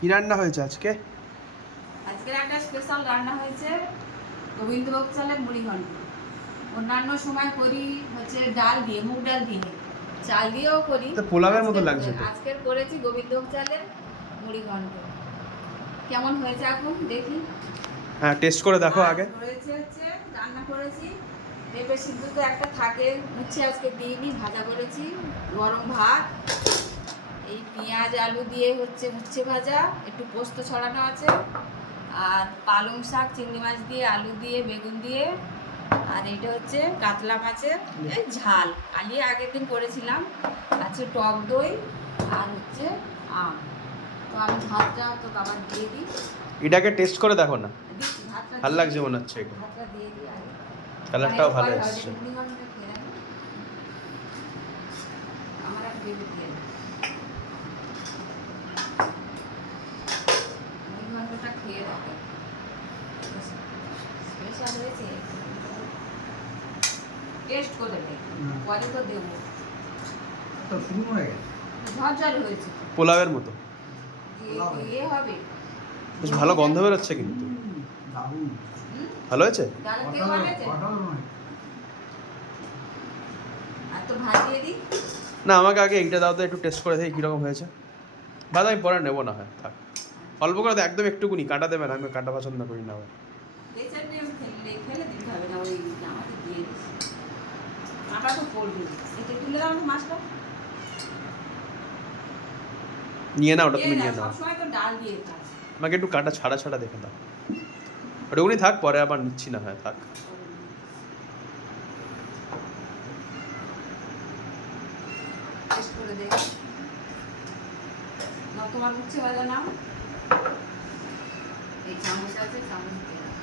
কি রান্না হয়েছে আজকে? আজকের একটা স্পেশাল রান্না হয়েছে গোবিন্দভোগ চালের মুড়ি ঘন্ট। অন্যান্য সময় করি হচ্ছে ডাল দিয়ে, মুগ ডাল দিয়ে, চাল দিয়েও করি। তো পোলাওয়ের মতো লাগছে তো। আজকের করেছি গোবিন্দভোগ চালের মুড়ি ঘন্ট। কেমন হয়েছে এখন দেখি। হ্যাঁ, টেস্ট করে দেখো আর আগে। হয়েছে হচ্ছে রান্না করেছি পেঁপে সিদ্ধ তো একটা থাকে, উচ্ছে আজকে দিইনি, ভাজা করেছি, গরম ভাত, এই পেঁয়াজ আলু দিয়ে হচ্ছে উচ্ছে ভাজা, একটু পোস্ত ছড়ানো আছে, আর পালং শাক চিংড়ি মাছ দিয়ে আলু দিয়ে বেগুন দিয়ে, আর এটা হচ্ছে কাতলা মাছের এই ঝাল, কালিয়ে আগের দিন করেছিলাম, আছে টক দই, আর হচ্ছে আম। তো আমি ভাতটা তো আবার দিয়ে দিই। এটাকে টেস্ট করে দেখো না, দিচ্ছি ভাতটা, ভালো লাগছে মনে হচ্ছে এটা। ভাতটা দিয়ে দিই আগে। কালারটাও মানে ভালো পরে এসছে। হবে, মুড়ি ঘন্টটা খেয়ে নেবো। আমার আর বেবি দিয়ে দিই। মুড়ি ঘন্টটা খেয়ে দেখো, স্পেশাল হয়েছে, টেস্ট করে দেখ, পরে তো দেবো। তো শুরু হয়ে গেছে। ঝরঝর হয়েছে, পোলাওয়ের মতো ইয়ে হবে। বেশ ভালো গন্ধ বেরোচ্ছে কিন্তু। দারুণ। হুম? ভালো হয়েছে? ডালের থেকে ভালো হয়েছে? নয়। আর তো ভাত দিয়ে দিই। না, আমাকে আগে এইটা দাও তো, একটু টেস্ট করে দেখি কীরকম হয়েছে। বাদ আমি পরে নেবো না, হয় থাক। অল্প করে তো, একদম একটুকুনি, কাঁটা দেবে না, আমি কাঁটা পছন্দ করি না। এই চাটনি আমি ফেলে দিতে হবে না, ওই আমাকে দিয়ে দিস। আটা তো পড়বে, এটা তুলে দাও না মাছটা। নিয়ে নাও, ওটা তুমি নিয়ে নাও। সবসময় তো ডাল দিয়ে খাস। আমাকে একটু কাঁটা ছাড়া ছাড়া দেখে দাও। ওটাকুনি থাক, পরে আবার নিচ্ছি না, হয় থাক। টেস্ট করে দেখ। নাও তোমার উচ্ছে ভাজা নাও, এই চামচ আছে, চামচ দিয়ে দাও।